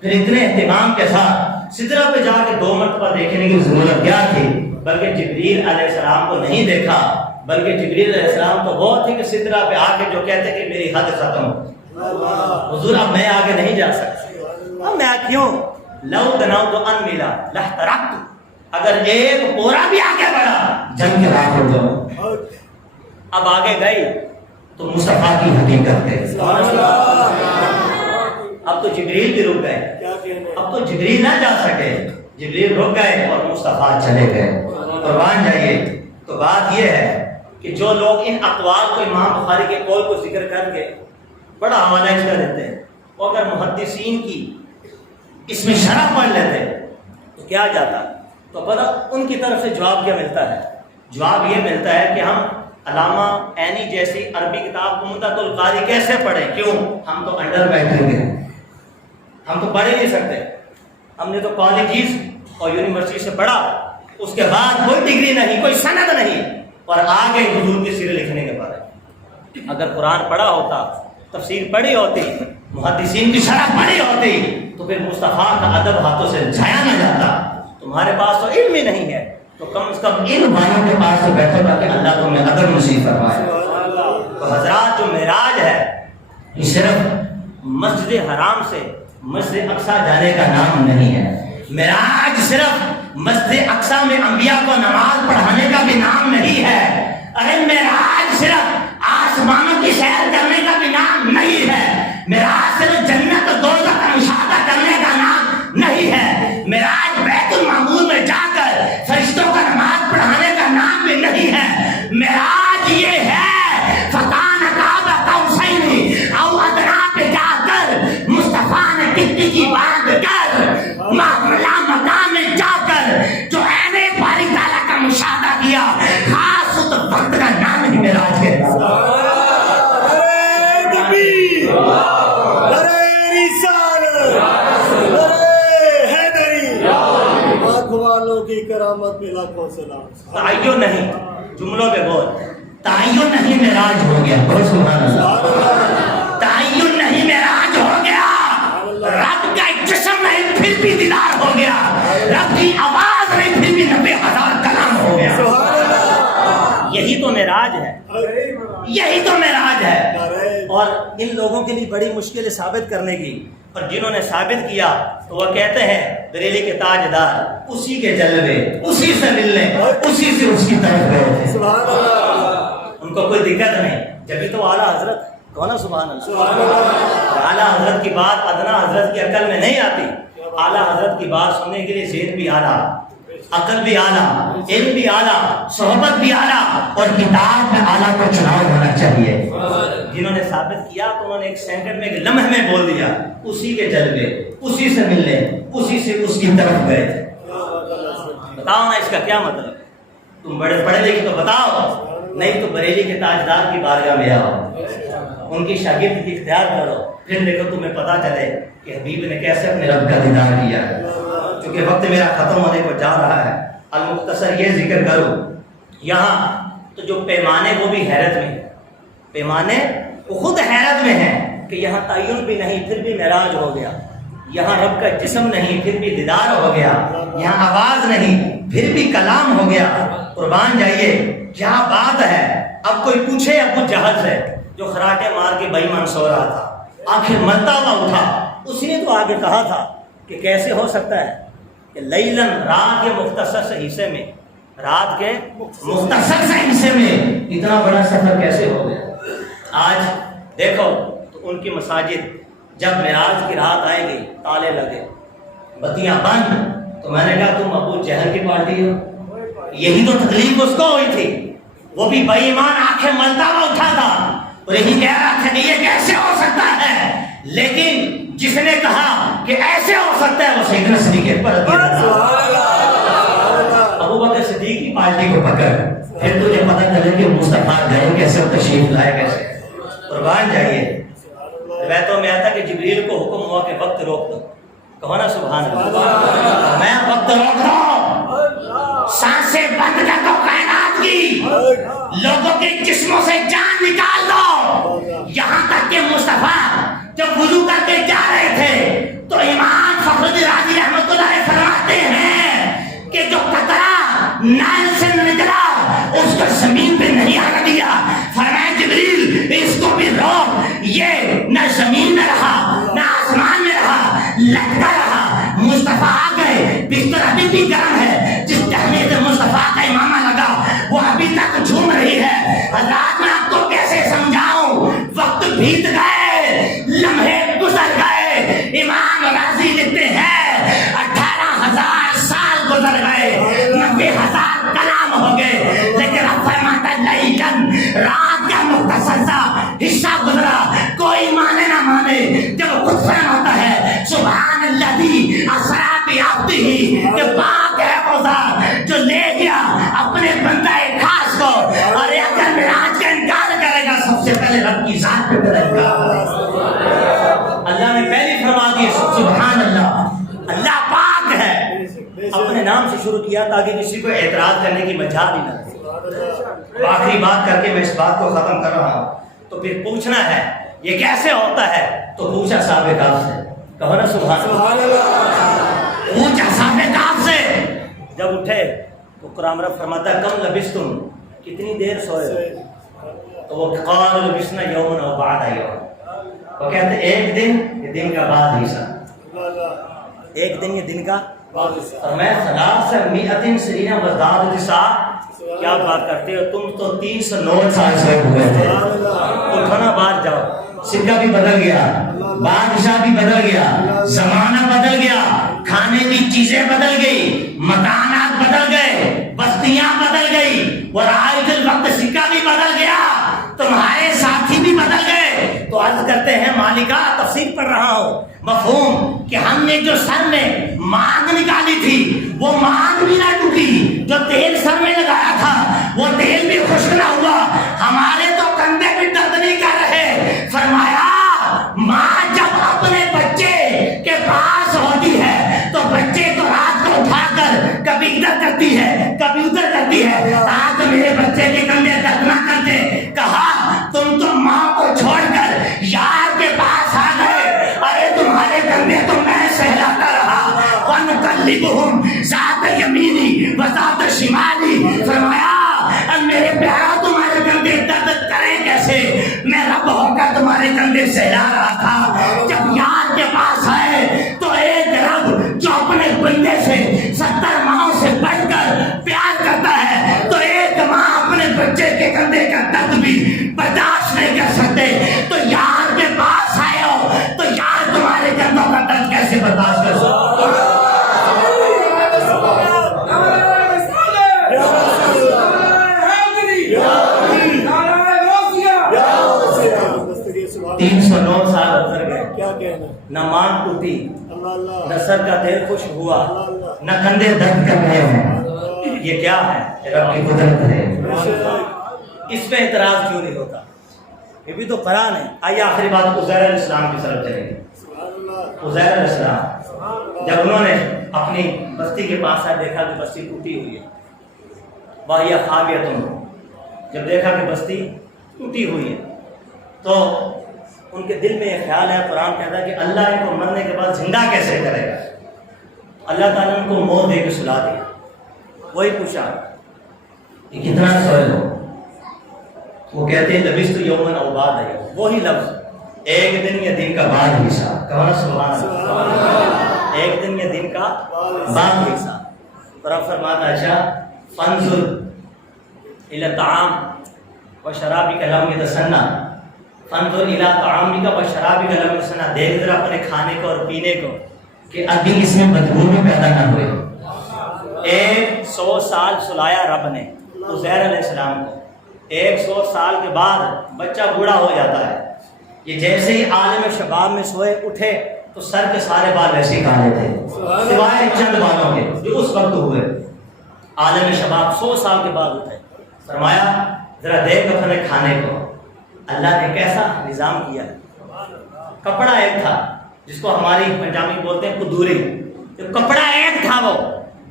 پھر اتنے اہتمام کے ساتھ سدرا پہ جا کے 2 مرتبہ دیکھنے کی ضرورت کیا تھی؟ بلکہ جبریل علیہ السلام کو نہیں دیکھا، بلکہ جبریل علیہ السلام تو وہ تھے کہ سدرا پہ آ کے جو کہتے کہ میری حد ختم، حضور اب میں آگے نہیں جا سکتا، اب میں کیوں؟ لو دنوت ان ملا لحترقت، اگر ایک پورا بھی آگے بڑھا جنگ کے راہ ہو جاؤ۔ اب آگے گئی تو مصطفیٰ کی حقیقت ہے، اب تو جبریل بھی رک گئے، اب تو جبریل نہ جا سکے، جبریل رک گئے اور مصطفیٰ چلے گئے۔ قربان جائیے۔ تو بات یہ ہے کہ جو لوگ ان اقوال کو امام بخاری کے قول کو ذکر کر کے بڑا حوالہ اس کا دیتے ہیں، وہ اگر محدثین کی اس میں شرح پڑھ لیتے تو کیا جاتا؟ تو پتہ ان کی طرف سے جواب کیا ملتا ہے؟ جواب یہ ملتا ہے کہ ہم علامہ عینی جیسی عربی کتاب عمدۃ القاری کیسے پڑھیں؟ کیوں؟ ہم تو انڈر بیٹھے ہوئے ہیں، ہم تو پڑھ ہی نہیں سکتے، ہم نے تو کالجز اور یونیورسٹی سے پڑھا، اس کے بعد کوئی ڈگری نہیں، کوئی سند نہیں، اور آگے حضور کی سیرت لکھنے کے بعد اگر قرآن پڑھا ہوتا، تفسیر پڑھی ہوتی، محدثین کی شرح پڑھی ہوتی، تو پھر مصطفیٰ کا ادب ہاتھوں سے جھایا نہ جاتا۔ تمہارے پاس تو علم ہی نہیں ہے، تو کم از کم علم والوں کے پاس تو بیٹھو تاکہ اللہ تمہیں ادب نصیب فرمائے۔ تو حضرات جو معراج ہے یہ صرف مسجد حرام سے مسجد اقصیٰ جانے کا نام نہیں ہے، معراج صرف مسجد اقصیٰ میں انبیاء کو نماز پڑھانے کا بھی نام نہیں ہے، ارے معراج صرف آسمانوں کی سیر کرنے کا بھی نام نہیں ہے، معراج صرف جنت و دوزخ کا مشاہدہ کرنے کا نام نہیں ہے، معراج بیت المعمور میں جا کر فرشتوں کا نماز پڑھانے کا نام بھی نہیں ہے، معراج یہ ہے فکان قاب قوسین او ادنیٰ پہ جا کر مصطفیٰ نے ٹکٹی کی باندھ کر معاملہ مقام میں جا کر جو عین باری تعالیٰ کا مشاہدہ کیا، خاص اس وقت کا نام ہی معراج ہے۔ کی کرامت پہ لاکھوں سلام۔ تعین نہیں، جملوں پہ بول، تعین نہیں معراج ہو گیا، بہت سبحان اللہ، تعین نہیں معراج ہو گیا، رب کا جسم نہیں پھر بھی دیدار ہو گیا، رب کی آواز نہیں پھر بھی 90,000 کلام ہو گیا۔ یہی تو معراج ہے، یہی تو معراج ہے، اور ان لوگوں کے لیے بڑی مشکل ہے ثابت کرنے کی، اور جنہوں نے ثابت کیا تو وہ کہتے ہیں بریلی کے تاجدار اسی کے جلوے، اسی سے ملنے، اسی سے اس کی طرف گئے تھے۔ ان کو کوئی دقت نہیں، جبھی تو اعلیٰ حضرت کون ہے؟ سبحان اللہ۔ اعلیٰ حضرت کی بات ادنا حضرت کی عقل میں نہیں آتی، اعلیٰ حضرت کی بات سننے کے لیے ذہن بھی اعلیٰ، عقل بھی اعلیٰ، علم بھی اعلیٰ، صحبت بھی اعلیٰ، اور کتاب میں اعلیٰ کو چناؤ ہونا چاہیے۔ جنہوں نے ثابت کیا تو انہوں نے ایک سینکنڈ میں، ایک لمحے میں بول دیا اسی کے جلوے، اسی سے ملنے، اسی سے اس کی طرف گئے تھے۔ بتاؤ نا اس کا کیا مطلب؟ تم بڑے پڑھے لکھے تو بتاؤ، نہیں تو بریلی کے تاجدار کی بارگاہ میں آؤ، ان کی شاگردی اختیار کرو، پھر دیکھو تمہیں پتا چلے کہ حبیب نے کیسے اپنے رب کا دیدار کیا ہے۔ کیونکہ وقت میرا ختم ہونے کو جا رہا ہے، المختصر یہ ذکر کرو، یہاں تو جو پیمانے وہ بھی حیرت میں، پیمانے وہ خود حیرت میں ہیں کہ یہاں تعین بھی نہیں پھر بھی معراج ہو گیا، یہاں رب کا جسم نہیں پھر بھی دیدار ہو گیا، یہاں آواز نہیں پھر بھی کلام ہو گیا۔ قربان جائیے، کیا بات ہے! اب کوئی پوچھے ابو جہل سے جو خراٹے مار کے بے ایمان سو رہا تھا، آخر ملتا ہوا اٹھا، اسی نے تو آگے کہا تھا کہ کیسے ہو سکتا ہے کہ لیلن رات کے مختصر سے حصے میں، رات کے مختصر سے حصے میں اتنا بڑا سفر کیسے ہو گیا۔ آج دیکھو تو ان کی مساجد جب معراج کی رات آئے گی تالے لگے، بتیاں بند، تو میں نے کہا تم ابو جہل کی پارٹی ہو، یہی تو تکلیف اس کو ہوئی تھی، وہ بھی بے ایمان آنکھیں ملتا ہوا اٹھا تھا اور یہی کہہ رہا تھا کہ یہ کیسے ہو سکتا ہے، لیکن جس نے کہا کہ ایسے ہو سکتا ہے وہ سیدنا صدیق پر ابو بکر صدیق کی پارٹی کو پکڑ، پھر تجھے پتہ چلے کہ مصطفیٰ گئے کیسے اور تشریف لائے کیسے۔ قربان جائیے، روایتوں میں آتا کہ جبریل کو حکم ہوا کہ وقت روک دو، کہو نا سبحان اللہ، میں وقت روک دو، سانسیں بند کر دو کائنات کی، لوگوں کے جسموں سے جان نکال دو، یہاں تک کہ مصطفیٰ جب وضو کر کے جا رہے تھے تو امام فخر الدین رازی رحمۃ اللہ علیہ فرماتے ہیں کہ جو قطرہ نائل سے نکلا اس کو زمین پہ نہیں آنے دیا، فرمایا جبریل اس کو بھی روک، یہ نہ زمین میں رہا نہ آسمان میں رہا، لٹکا رہا۔ مصطفیٰ آ گئے، بستر ابھی بھی گرم ہے، جس ٹہنے سے مصطفیٰ کا امامہ لگا وہ ابھی تک جھوم رہی ہے۔ حضرات میں آپ کو کیسے سمجھاؤں، وقت بیت گئے، لمحے گزر گئے، امام راضی لکھتے ہیں 18,000 سال گزر گئے، 90,000 کلام ہو گئے، لیکن اب فرماتا لیلن، رات کا مختصر سا حصہ گزرا، کوئی مانے نہ مانے، جب خود فرماتا ہے سبحان الذی اسریٰ بعبدہ کہ پاک ہے وہ تھا جو لے گیا اپنے بندہ خاص کو، اور اگر معراج کا انکار کرے گا سب سے پہلے رب کی ذات پہ کرے گا۔ اللہ نے پہلی فرما دی سبحان اللہ، اللہ پاک ہے، اپنے نام سے شروع کیا تاکہ کسی کو اعتراض کرنے کی مجال ہی نہ رہے۔ آخری بات کر کے میں اس بات کو ختم کر رہا ہوں۔ تو پھر پوچھنا ہے یہ کیسے ہوتا ہے، تو پوچھا صاحب کہف سے، کہو نا سبحان اللہ، پوچھا صاحب کہف سے۔ جب اٹھے تو قرآن رب فرماتا ہے کم لبثتم، کتنی دیر سوئے؟ تو وہ قال لبثنا یوما او بعد یوم، وہ کہتے ہیں ایک دن، یہ دن کا بعد حصہ، ایک دن یہ دن کا، اور میں ثلاث مئۃ سنین وازداد تسعا، کیا بات کرتے ہو تم تو 309 سال سے ہوئے تھے۔ اٹھو نا باہر جاؤ، سکہ بھی بدل گیا، بادشاہ بھی بدل گیا، زمانہ بدل گیا، کھانے کی چیزیں بدل گئی، مکانات بدل گئے، بستیاں بدل گئی، اور آج وقت سکہ بھی بدل گیا، تمہارے ساتھی بھی بدل گئے۔ تو عرض کرتے ہیں مالکہ، تفسیر پڑھ رہا ہوں، مفہوم کہ ہم نے جو سر میں مانگ نکالی تھی وہ مانگ بھی نہ ٹوٹی، جو تیل سر میں لگایا تھا وہ تیل بھی خشک نہ ہوا، ہمارے تو کندھے بھی درد نہیں کر رہے۔ فرمایا ماں جب اپنے بچے کے پاس ہوتی ہے تو بچے کو رات کو اٹھا کر کبھی ادھر کرتی ہے کبھی ادھر کرتی ہے تاکہ میرے بچے کے کندھے درد نہ کرتے۔ کہا تم تو ماں کو چھوڑ کر یار کے پاس آ گئے، ارے تمہارے کندھے تو میں سہلاتا رہا، وَنُقَلِّبُهُمْ ذَاتَ يَمِينِ وَذَاتَ شِمَالِ۔ فرمایا میرے پیارا تمہارے کندھے درد کریں کیسے، میں رب ہو کر تمہارے کندھے سہلا رہا تھا۔ جب یار کے پاس آئے تو ایک رب جو اپنے بندے سے 70 ماہوں سے بڑھ کر پیار کرتا ہے، تو ایک ماں اپنے بچے کے کندھے کا درد بھی برداشت نہیں کر سکتے، تو یار کے پاس آئے ہو تو یار تمہارے کندھوں کا درد کیسے برداشت کر سکتے؟ تین 309 سال گزر گئے، نہ مانگ ٹوٹی، نہ سر کا دل خوش ہوا، نہ کندھے درد کر رہے ہیں۔ یہ کیا ہے؟ رب کی قدرت ہے۔ اس پہ اعتراض کیوں نہیں ہوتا؟ یہ بھی تو قرآن ہے۔ آئیے آخری بات عزیر علیہ السلام کی طرف چلیں گے۔ عزیر علیہ السلام جب انہوں نے اپنی بستی کے پاس آئے، دیکھا کہ بستی ٹوٹی ہوئی ہے، واہیا خاویۃ، جب دیکھا کہ بستی ٹوٹی ہوئی ہے تو ان کے دل میں یہ خیال ہے، قرآن کہتا ہے کہ اللہ ان کو مرنے کے بعد زندہ کیسے کرے گا؟ اللہ تعالیٰ نے ان کو موت دے کے سلا دیا۔ وہی پوچھا کہ کتنا سوئے ہو؟ وہ کہتے ہیں لبثت یوما او بعد یوم، وہی لفظ ایک دن یا دن کا بعد حصہ، کہو نا سبحان اللہ، ایک دن یا دن کا بعد حصہ۔ اور اب فرماتا اچھا فانظر الی الطعام وشرابک لم یتسنى، فانظر الی طعامک وشرابک لم یتسنى، دیکھ ذرا اپنے کھانے کو اور پینے کو کہ ابھی اس میں بدبو بھی پیدا نہ ہوئے۔ 100 سال سلایا رب نے عزیر علیہ السلام کو، 100 سال کے بعد بچہ بوڑھا ہو جاتا ہے، یہ جیسے ہی عالم شباب میں سوئے اٹھے تو سر کے سارے بال ویسے ہی کالے تھے سوائے چند بالوں کے جو اس وقت ہوئے۔ عالم شباب 100 سال کے بعد اٹھے، فرمایا ذرا دیکھ اپنے کھانے کو، اللہ نے کیسا نظام کیا۔ کپڑا ایک تھا جس کو ہماری پنجابی بولتے ہیں قدوری، جو کپڑا ایک تھا وہ،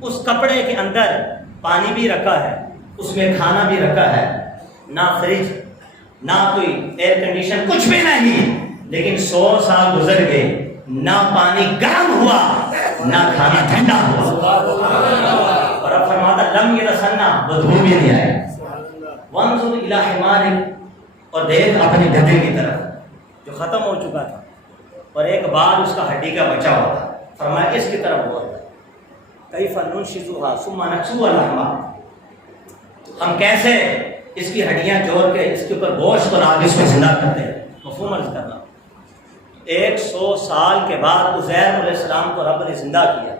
اس کپڑے کے اندر پانی بھی رکھا ہے، اس میں کھانا بھی رکھا ہے، نہ فریج نہ کوئی ایئر کنڈیشن کچھ بھی نہیں، لیکن 100 سال گزر گئے، نہ پانی گرم ہوا نہ کھانا ٹھنڈا ہوا، اور اب فرماتا لم یتسنى، بدبو بھی نہیں آئے۔ وانظر الی حمارک، اور دیکھ اپنے گدھے کی طرف جو ختم ہو چکا تھا اور ایک بال اس کا ہڈی کا بچا ہوا تھا، فرمایا اس کی طرف ہوا، کیف ننشزها ثم نکسوها لحما، ہم کیسے اس کی ہڈیاں جوڑ کے اس کے اوپر گوشت بنا کے اس کو زندہ کرتے ہیں۔ مفہوم عرض کرنا، 100 سال کے بعد عزیر علیہ السلام کو رب نے زندہ کیا۔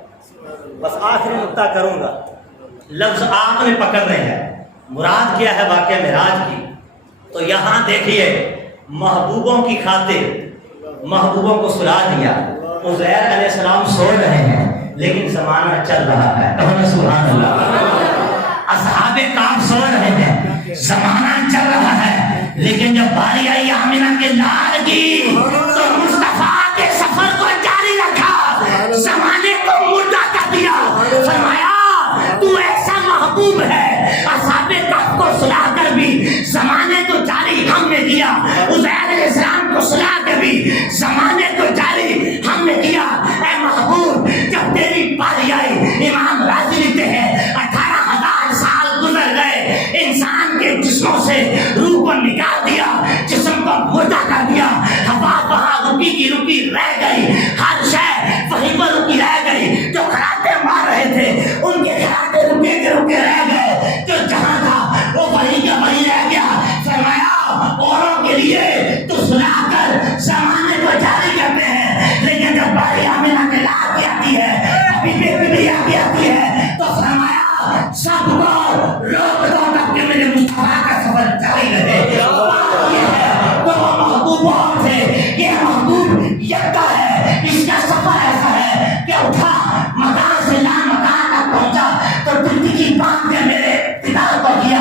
بس آخری نقطہ کروں گا، لفظ آپ نے پکڑنے ہیں، مراد کیا ہے واقعہ معراج کی؟ تو یہاں دیکھیے محبوبوں کی خاطر محبوبوں کو سلا دیا، عزیر علیہ السلام سو رہے ہیں، لیکن زمانہ چل رہا ہے. کہو نا سبحان اللہ. اصحاب کہف سو رہے تھے، زمانہ چل رہا ہے، لیکن جب باری آئی آمنہ کے لال کی تو مصطفیٰ کے سفر کو جاری رکھا، زمانے کو مردہ کر دیا. فرمایا تو ایسا محبوب ہے. اصحاب کہف کو سلا کر بھی زمانے کو جاری ہم نے کیا، عزیر علیہ السلام کو سلا کر بھی زمانے کو جاری ہم نے کیا. اے محبوب جب تیری باری آئی، امام راضی لکھتے ہیں 18,000 سال گزر گئے، انسان کے جسموں سے روح کو نکال دیا، جسم کو مردہ کر دیا. ہوا وہاں رکی کی رکی رہ گئی، ہر شے وہیں پر رکی رہ گئی. جو کھراٹے مار رہے تھے ان کے کھراٹے رکے کے رکے رہ گئے، جو جہاں تھا وہ وہیں کا وہیں رہ گیا. فرمایا اوروں کے لیے تو سلا کر زمانے کو جاری کرتے ہیں، لیکن جب باری آمنہ کے لاکھ کی آتی ہے، ابھی بیٹی کی آتی ہے، تو فرمایا سب کو روک دو تب کہ میرے مصطفیٰ کا سفر جاری رہے. یہ ہے تو وہ محبوب اور تھے، یہ محبوب یکتا ہے. اس کا سفر ایسا ہے کہ اٹھا مکان سے لا مکان تک پہنچا تو دل کی بات نے میرے اقتدار کو کیا،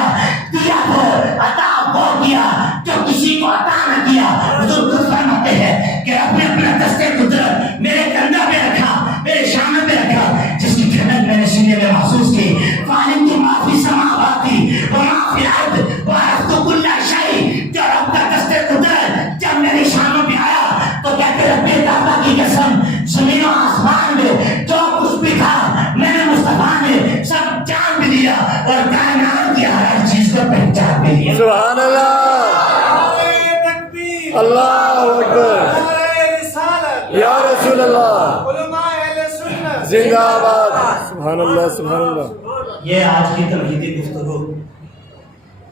دیا تو عطا وہ کیا جو کسی کو عطا نہ کیا. حضور خود فرماتے ہیں کہ اپنے اپنا دستے قدرت میرے کندھے پہ رکھا، میرے شامے پہ رکھا، جس کی ٹھنڈک میں نے سینے میں محسوس کی. فعلم کی معافی سماواتی وما فی الارض وعرفت کل شیء. جو رب کا دستے قدرت جب میری شاموں پہ آیا تو کہتے رب کعبہ کی قسم زمین و آسمان میں جو کچھ بھی تھا میں نے مصطفیٰ نے سب جان بھی دیا اور کائنات کی ہر چیز کو پہچان بھی دیا. سبحان اللہ. اللہ اکبر. یا رسول اللہ زندہ آباد. سبحان اللہ سبحان اللہ. یہ آج کی تمہیدی گفتگو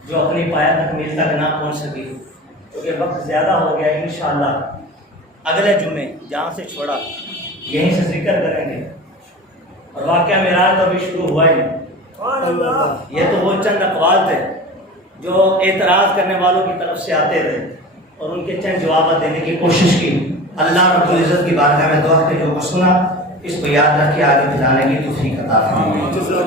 جو اپنی پایا تکمیل تک نہ پہنچ سکی کیونکہ وقت زیادہ ہو گیا. انشاءاللہ اگلے جمعے جہاں سے چھوڑا یہیں سے ذکر کریں گے. اور واقعہ معراج تو ابھی شروع ہوا ہی نہیں. یہ تو وہ چند اقوال تھے جو اعتراض کرنے والوں کی طرف سے آتے تھے اور ان کے چند جوابات دینے کی کوشش کی. اللہ رب العزت کی بارگاہ میں دعا کہ جو سنا اس کو یاد رکھ کے آگے پھیلانے کی توفیق عطا فرمائے.